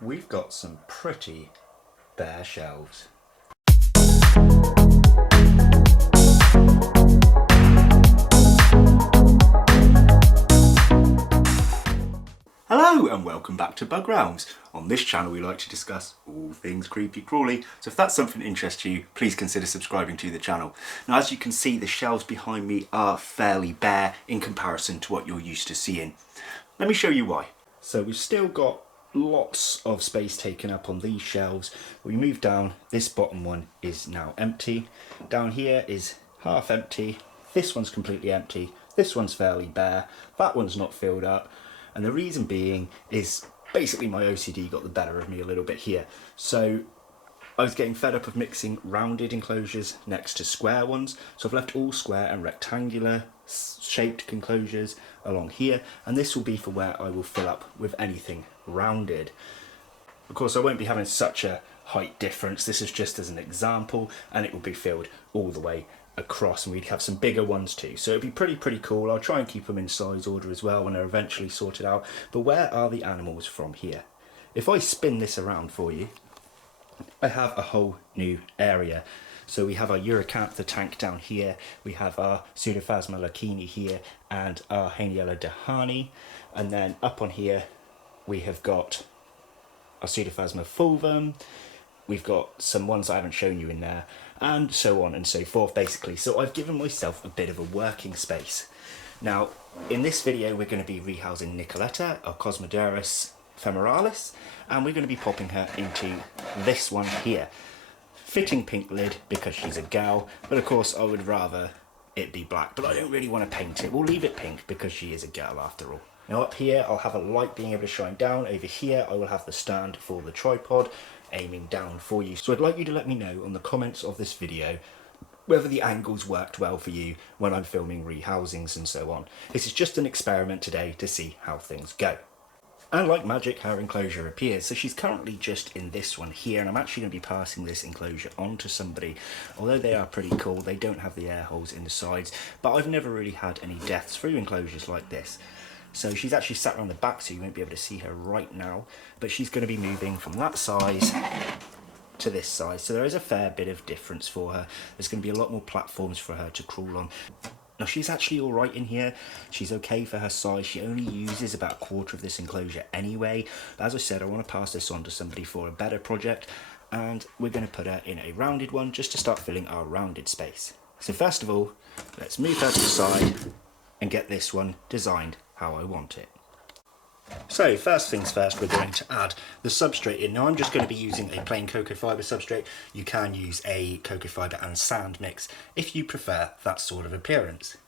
we've got some pretty bare shelves. Hello and welcome back to Bug Realms. On this channel we like to discuss all things creepy crawly, so if that's something that interests you, please consider subscribing to the channel. Now, as you can see, the shelves behind me are fairly bare in comparison to what you're used to seeing. Let me show you why. So we've still got lots of space taken up on these shelves. We move down, this bottom one is now empty. Down here is half empty, this one's completely empty, this one's fairly bare, that one's not filled up. And the reason being is basically my OCD got the better of me a little bit here. So I was getting fed up of mixing rounded enclosures next to square ones. So I've left all square and rectangular shaped enclosures along here. And this will be for where I will fill up with anything rounded. Of course, I won't be having such a height difference. This is just as an example, and it will be filled all the way across, and we'd have some bigger ones too, so it'd be pretty cool. I'll try and keep them in size order as well when they're eventually sorted out. But where are the animals from here? If I spin this around for you, I have a whole new area. So we have our Uricantha tank down here, we have our Pseudophasma lacini here, and our Hainiella dehani, and then up on here we have got our Pseudophasma fulvum. We've got some ones I haven't shown you in there, and so on and so forth, basically. So I've given myself a bit of a working space. Now, in this video, we're going to be rehousing Nicoletta, or Cosmoderus Femoralis, and we're going to be popping her into this one here. Fitting pink lid because she's a gal, but of course I would rather it be black, but I don't really want to paint it. We'll leave it pink because she is a gal after all. Now up here, I'll have a light being able to shine down. Over here, I will have the stand for the tripod aiming down for you. So I'd like you to let me know on the comments of this video whether the angles worked well for you when I'm filming rehousings and so on. This is just an experiment today to see how things go. And like magic, her enclosure appears. So she's currently just in this one here, and I'm actually going to be passing this enclosure on to somebody. Although they are pretty cool, they don't have the air holes in the sides, but I've never really had any deaths through enclosures like this. So she's actually sat around the back, so you won't be able to see her right now, but she's going to be moving from that size to this size. So there is a fair bit of difference for her. There's going to be a lot more platforms for her to crawl on. Now she's actually all right in here. She's okay for her size. She only uses about a quarter of this enclosure anyway. But as I said, I want to pass this on to somebody for a better project, and we're going to put her in a rounded one just to start filling our rounded space. So first of all, let's move her to the side and get this one designed how I want it. So first things first, we're going to add the substrate in. Now I'm just going to be using a plain cocoa fibre substrate. You can use a cocoa fibre and sand mix if you prefer that sort of appearance.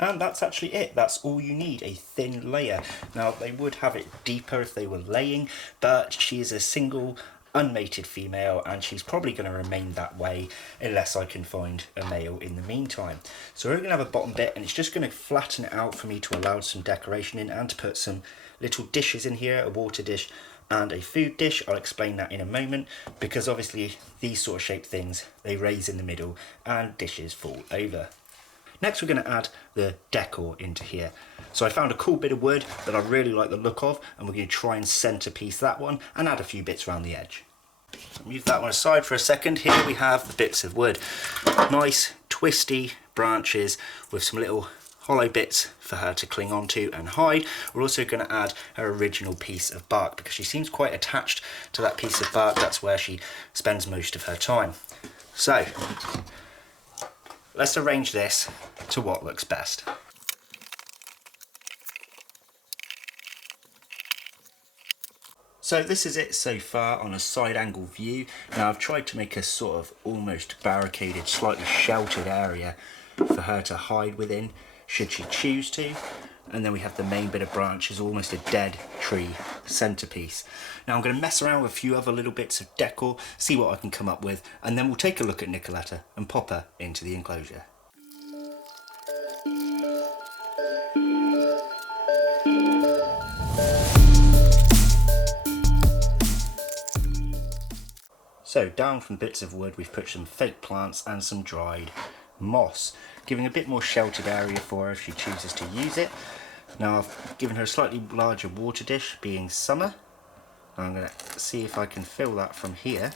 And that's actually it. That's all you need, a thin layer. Now they would have it deeper if they were laying, but she is a single unmated female, and she's probably going to remain that way unless I can find a male in the meantime. So we're going to have a bottom bit, and it's just going to flatten it out for me to allow some decoration in, and to put some little dishes in here, a water dish and a food dish. I'll explain that in a moment, because obviously these sort of shaped things, they raise in the middle and dishes fall over. Next we're going to add the decor into here. So I found a cool bit of wood that I really like the look of, and we're going to try and centerpiece that one and add a few bits around the edge. So move that one aside for a second. Here we have the bits of wood. Nice twisty branches with some little hollow bits for her to cling onto and hide. We're also going to add her original piece of bark because she seems quite attached to that piece of bark. That's where she spends most of her time. So let's arrange this to what looks best. So this is it so far on a side angle view. Now I've tried to make a sort of almost barricaded, slightly sheltered area for her to hide within, should she choose to. And then we have the main bit of branches, almost a dead tree centerpiece. Now I'm going to mess around with a few other little bits of decor, see what I can come up with, and then we'll take a look at Nicoletta and pop her into the enclosure. So down from bits of wood we've put some fake plants and some dried moss, giving a bit more sheltered area for her if she chooses to use it. Now I've given her a slightly larger water dish, being summer. I'm going to see if I can fill that from here.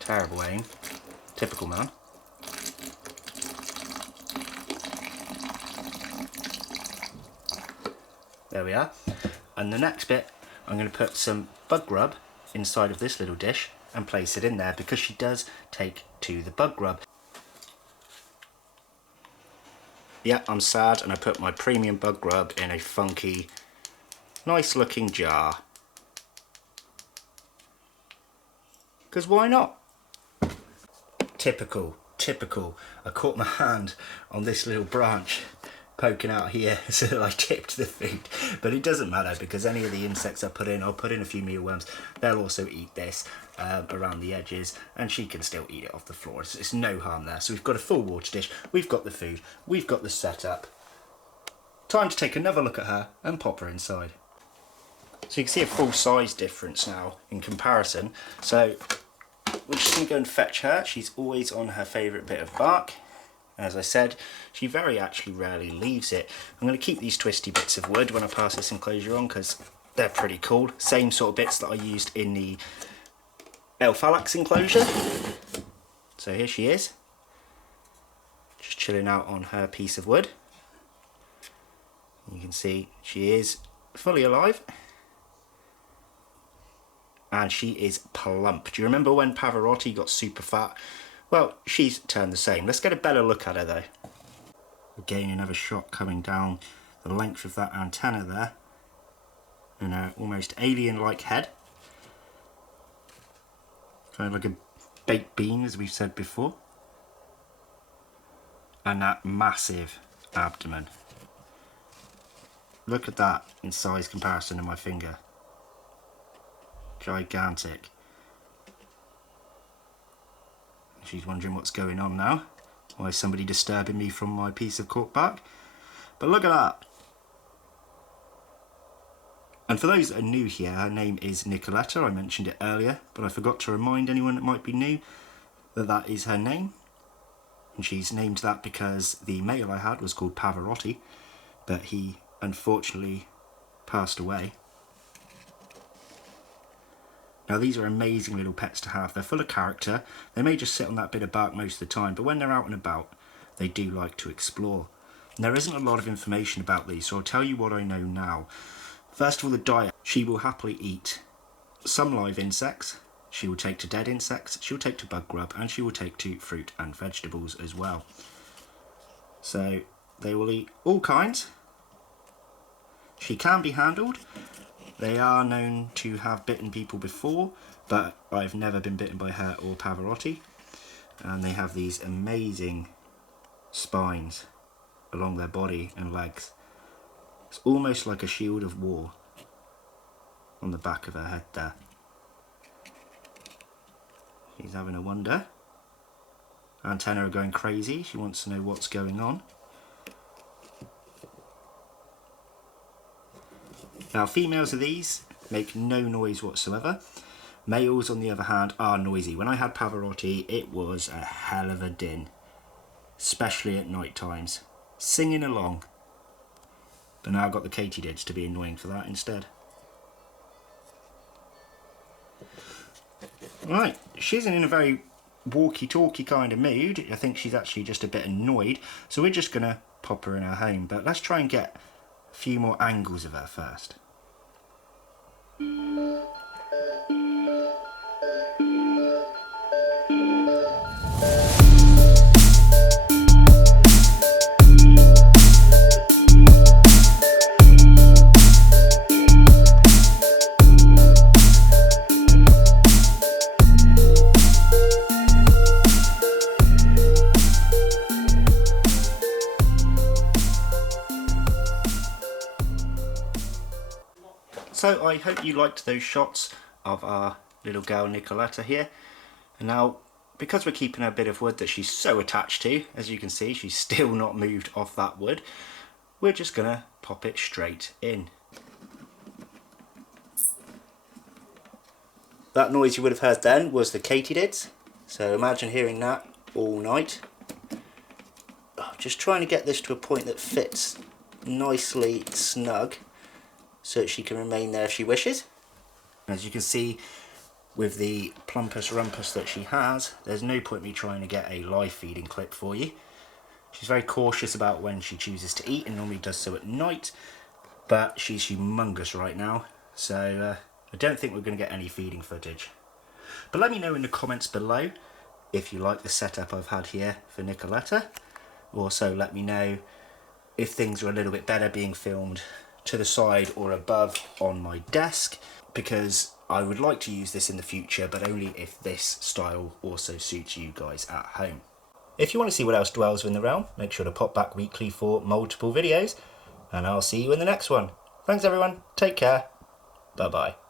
Terrible aim. Typical man. There we are. And the next bit, I'm going to put some bug rub inside of this little dish and place it in there because she does take to the bug rub. Yeah, I'm sad, and I put my premium bug rub in a funky, nice looking jar. Because why not? Typical. I caught my hand on this little branch poking out here so that I tipped the food. But it doesn't matter because any of the insects I put in, I'll put in a few mealworms, they'll also eat this around the edges, and she can still eat it off the floor. It's no harm there. So we've got a full water dish, we've got the food, we've got the setup. Time to take another look at her and pop her inside. So you can see a full size difference now in comparison. So we're just going to go and fetch her. She's always on her favourite bit of bark. As I said, she very actually rarely leaves it. I'm going to keep these twisty bits of wood when I pass this enclosure on because they're pretty cool. Same sort of bits that I used in the Elphalax enclosure. So here she is, just chilling out on her piece of wood. You can see she is fully alive. And she is plump. Do you remember when Pavarotti got super fat? Well, she's turned the same. Let's get a better look at her though. Again, another shot coming down the length of that antenna there. And her almost alien-like head. Kind of like a baked bean, as we've said before. And that massive abdomen. Look at that in size comparison to my finger. Gigantic. She's wondering what's going on now. Why is somebody disturbing me from my piece of cork bark? But look at that. And for those that are new here, her name is Nicoletta. I mentioned it earlier, but I forgot to remind anyone that might be new that that is her name. And she's named that because the male I had was called Pavarotti, but he unfortunately passed away. Now these are amazing little pets to have. They're full of character. They may just sit on that bit of bark most of the time, but when they're out and about, they do like to explore. And there isn't a lot of information about these, so I'll tell you what I know now. First of all, the diet. She will happily eat some live insects. She will take to dead insects. She will take to bug grub, and she will take to fruit and vegetables as well. So they will eat all kinds. She can be handled. They are known to have bitten people before, but I've never been bitten by her or Pavarotti. And they have these amazing spines along their body and legs. It's almost like a shield of war on the back of her head there. She's having a wonder. Antennae are going crazy. She wants to know what's going on. Now females of these make no noise whatsoever. Males on the other hand are noisy. When I had Pavarotti it was a hell of a din. Especially at night times. Singing along. But now I've got the katydids to be annoying for that instead. Right, she isn't in a very walkie-talkie kind of mood. I think she's actually just a bit annoyed. So we're just going to pop her in her home. But let's try and get a few more angles of her first. So I hope you liked those shots of our little girl Nicoletta here. And now, because we're keeping her bit of wood that she's so attached to, as you can see, she's still not moved off that wood, we're just going to pop it straight in. That noise you would have heard then was the katydids. So imagine hearing that all night. Just trying to get this to a point that fits nicely snug so that she can remain there if she wishes. As you can see, with the plumpus rumpus that she has, there's no point me trying to get a live feeding clip for you. She's very cautious about when she chooses to eat and normally does so at night, but she's humongous right now, so I don't think we're going to get any feeding footage. But let me know in the comments below if you like the setup I've had here for Nicoletta. Also let me know if things are a little bit better being filmed to the side or above on my desk, because I would like to use this in the future, but only if this style also suits you guys at home. If you want to see what else dwells within the realm, make sure to pop back weekly for multiple videos, and I'll see you in the next one. Thanks everyone, take care, bye bye.